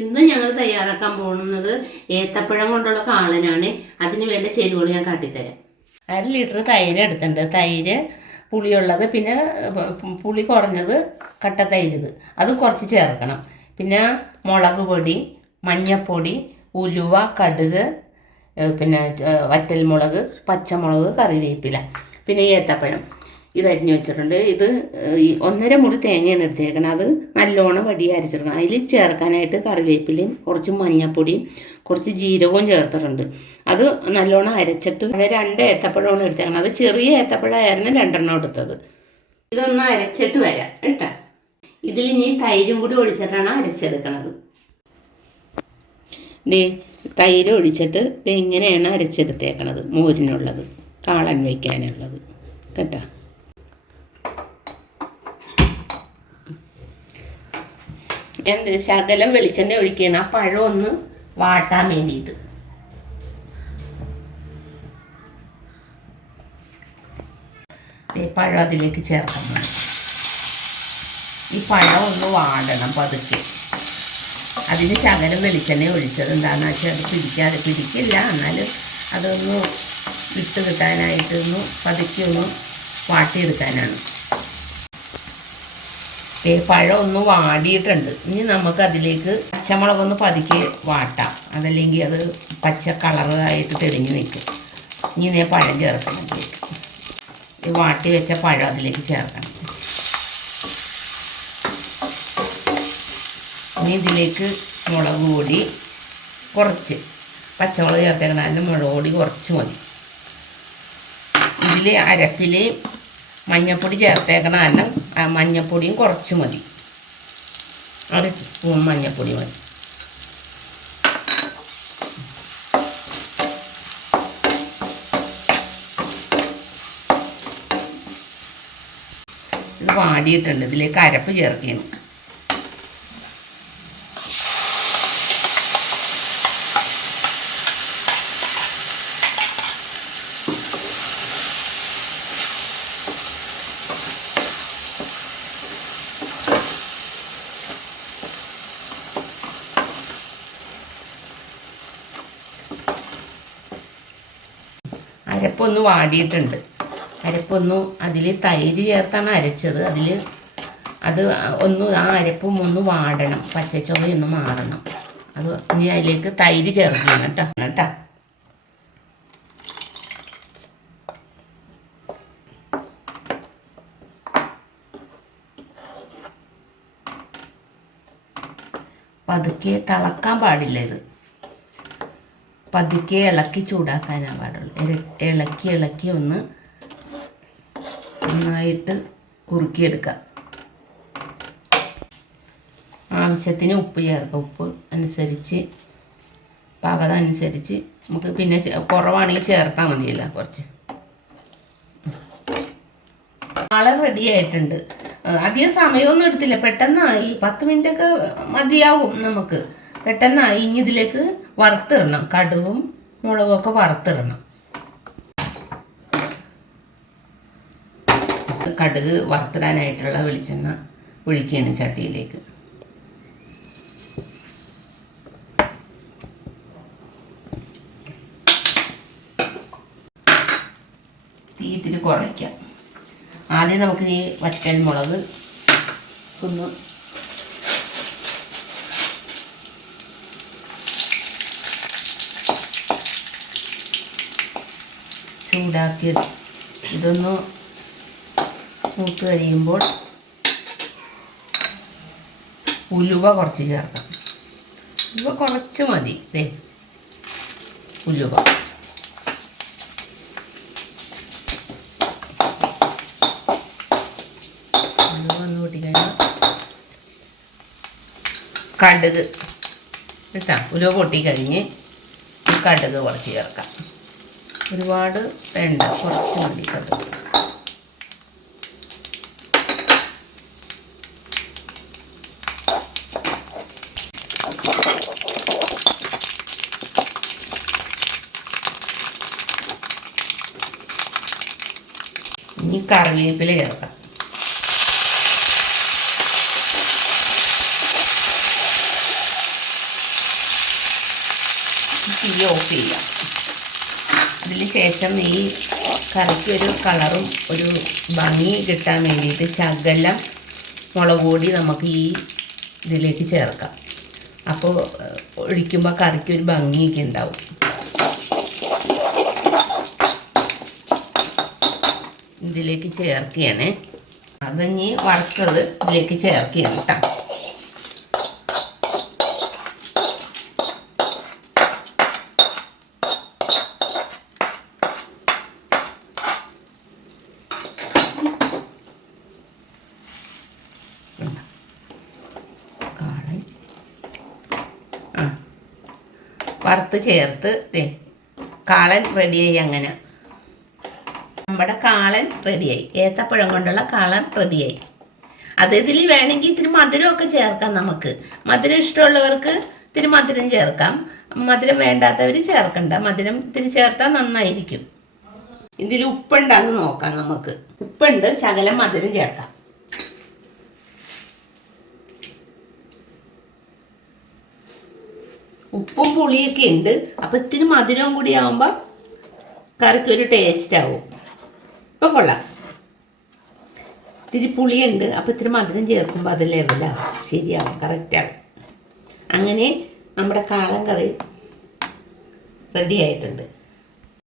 ഇന്ന് ഞങ്ങൾ തയ്യാറാക്കാൻ പോകുന്നത് ഏത്തപ്പഴം കൊണ്ടുള്ള കാളനാണ്. അതിന് വേണ്ട ചേരുവകൾ ഞാൻ കാട്ടിത്തരാം. അര ലിറ്റർ തൈര് എടുത്തിട്ടുണ്ട്. തൈര് പുളിയുള്ളത് പിന്നെ പുളി കുറഞ്ഞത് കട്ട തൈരത്. അത് കുറച്ച് ചേർക്കണം. പിന്നെ മുളക് പൊടി മഞ്ഞൾപ്പൊടി ഉലുവ കടുക് പിന്നെ വറ്റൽമുളക് പച്ചമുളക് കറിവേപ്പില പിന്നെ ഏത്തപ്പഴം. ഇത് അരിഞ്ഞ് വെച്ചിട്ടുണ്ട്. ഇത് ഒന്നര മുറി തേങ്ങയാണ് എടുത്തേക്കണം അത് നല്ലോണം വടി അരച്ചെടുക്കണം അതിൽ ചേർക്കാനായിട്ട് കറിവേപ്പിലയും കുറച്ച് മഞ്ഞൾപ്പൊടിയും കുറച്ച് ജീരകവും ചേർത്തിട്ടുണ്ട്. അത് നല്ലോണം അരച്ചിട്ട് ഇവിടെ രണ്ട് ഏത്തപ്പഴമാണ് എടുത്തേക്കണം അത് ചെറിയ ഏത്തപ്പഴമായിരുന്നു രണ്ടെണ്ണം എടുത്തത്. ഇതൊന്ന് അരച്ചിട്ട് വരാം കേട്ടോ. ഇതിൽ ഇനി തൈരും കൂടി ഒഴിച്ചിട്ടാണ് അരച്ചെടുക്കണത്. ദേ തൈര് ഒഴിച്ചിട്ട് ഇങ്ങനെയാണ് അരച്ചെടുത്തേക്കണത്. മോരിനുള്ളത് കാളൻ വയ്ക്കാനുള്ളത്. കേട്ടോ. എന്ത്? ശകലം വെളിച്ചെണ്ണ ഒഴിക്കണം. ആ പഴം ഒന്ന് വാട്ടാൻ വേണ്ടിയിട്ട് പഴം അതിലേക്ക് ചേർക്കണം. ഈ പഴം ഒന്ന് വാടണം പതുക്കെ. അതിന് ശകലം വെളിച്ചെണ്ണ ഒഴിച്ചത് എന്താണെന്ന് വെച്ചാൽ അത് പിടിക്കാതെ പിടിക്കില്ല. എന്നാലും അതൊന്ന് വിട്ട് കിട്ടാനായിട്ടൊന്ന് പതുക്കെ ഒന്ന് വാട്ടിയെടുക്കാനാണ്. പഴം ഒന്ന് വാടിയിട്ടുണ്ട്. ഇനി നമുക്ക് അതിലേക്ക് പച്ചമുളകൊന്ന് പതുക്കെ വാട്ടാം. അതല്ലെങ്കിൽ അത് പച്ച കളറായിട്ട് തെളിഞ്ഞു നിൽക്കും. ഇനി ഞാൻ പഴം ചേർക്കണം ഈ വാട്ടി വെച്ച പഴം അതിലേക്ക് ചേർക്കണം. ഇനി ഇതിലേക്ക് മുളക് പൊടി കുറച്ച്. പച്ചമുളക് ചേർത്തേക്കണം. മുളക് പൊടി കുറച്ച് മതി. ഇതിൽ അരപ്പിൽ മഞ്ഞൾപ്പൊടി ചേർത്തേക്കണം. ആ മഞ്ഞൾപ്പൊടിയും കുറച്ച് മതി. അര സ്പൂൺ മഞ്ഞൾപ്പൊടി മതി. ഇത് വാടിയിട്ടുണ്ട്. ഇതിലേക്ക് അരപ്പ് ചേർക്കണം അരപ്പൊന്ന് വാടിയിട്ടുണ്ട്. അരപ്പൊന്നു അതിൽ തൈര് ചേർത്താണ് അരച്ചത്. അതിൽ അത് ഒന്ന് ആ അരപ്പും ഒന്ന് വാടണം. പച്ചച്ചുവയൊന്ന് മാറണം. അത് ഇനി അതിലേക്ക് തൈര് ചേർക്കണം കേട്ടോ. കേട്ടോ. പതുക്കെ തിളക്കാൻ പാടില്ല ഇത്. പതുക്കെ ഇളക്കി ചൂടാക്കാനാ പാടുള്ളൂ. ഇളക്കി ഇളക്കി ഒന്ന് നന്നായിട്ട് കുറുക്കിയെടുക്കുക ആവശ്യത്തിന് ഉപ്പ് ചേർക്കുക ഉപ്പ് അനുസരിച്ച് പാകത അനുസരിച്ച് നമുക്ക് പിന്നെ കുറവാണെങ്കിൽ ചേർത്താൽ മതിയല്ല കുറച്ച്. നാളെ റെഡി ആയിട്ടുണ്ട്. അധികം സമയമൊന്നും എടുത്തില്ല. പെട്ടെന്നായി. പത്ത് മിനിറ്റൊക്കെ മതിയാവും നമുക്ക്. പെട്ടെന്നായി. ഇനി ഇതിലേക്ക് വറുത്തിടണം. കടുവും മുളകും ഒക്കെ വറുത്തിടണം കടുക് വറുത്തിടാനായിട്ടുള്ള വെളിച്ചെണ്ണ ഒഴിക്കുകയാണ് ചട്ടിയിലേക്ക്. തീ കുറയ്ക്കാം. ആദ്യം നമുക്ക് ഈ വറ്റൽ മുളക് ഒന്ന് ചൂടാക്കി ഇതൊന്ന് മൂത്ത് കഴിയുമ്പോൾ ഉലുവ കുറച്ച് ചേർക്കാം. ഉലുവ കുറച്ച് മതി ദേ. ഉലുവ. ഉലുവ ഒന്ന് പൊട്ടിക്കഴിഞ്ഞാൽ കടുക്. കേട്ടാ ഉലുവ പൊട്ടിക്കഴിഞ്ഞ് കടുക് കുറച്ച് ചേർക്കാം. ഒരുപാട് വേണ്ട കുറച്ച് മതി കടുക് ഇനി കറിവേപ്പില ചേർക്കാം. തീ ഓഫ് ചെയ്യാം. അതിന് ശേഷം ഈ കറിക്ക് ഒരു കളറും ഒരു ഭംഗി കിട്ടാൻ വേണ്ടിയിട്ട് ശകലം മുളക് പൊടി നമുക്ക് ഈ ഇതിലേക്ക് ചേർക്കാം. അപ്പോൾ ഒഴിക്കുമ്പോൾ കറിക്ക് ഒരു ഭംഗിയൊക്കെ ഉണ്ടാവും. ഇതിലേക്ക് ചേർക്കുകയാണ്. അതിഞ്ഞ് വറുത്തത് ഇതിലേക്ക് ചേർക്കുകയാണ് കേട്ടോ കാളൻ ആ വറുത്ത് ചേർത്ത് കാളൻ റെഡിയായി അങ്ങനെ. നമ്മുടെ കാളൻ റെഡിയായി. ഏത്തപ്പഴം കൊണ്ടുള്ള കാളൻ റെഡിയായി. അത് ഇതിൽ വേണമെങ്കിൽ ഇത്തിരി മധുരമൊക്കെ ചേർക്കാം നമുക്ക്. മധുരം ഇഷ്ടമുള്ളവർക്ക് ഇത്തിരി മധുരം ചേർക്കാം. മധുരം വേണ്ടാത്തവർ ചേർക്കണ്ട. മധുരം ഇത്തിരി ചേർത്താൽ നന്നായിരിക്കും. ഇതിൽ ഉപ്പുണ്ടെന്ന് നോക്കാം നമുക്ക്. ഉപ്പുണ്ട് ശകലം മധുരം ചേർക്കാം. ഉപ്പും പുളിയൊക്കെ ഉണ്ട്. അപ്പം ഇത്തിരി മധുരവും കൂടി ആകുമ്പോൾ കറിക്ക് ഒരു ടേസ്റ്റ് ആവും. ഇപ്പം കൊള്ളാം. ഇത്തിരി പുളിയുണ്ട്. അപ്പോൾ ഇത്തിരി മധുരം ചേർക്കുമ്പോൾ അത് ലെവലാവും ശരിയാവും. കറക്റ്റാവും അങ്ങനെ നമ്മുടെ കാളൻ കറി റെഡി ആയിട്ടുണ്ട്.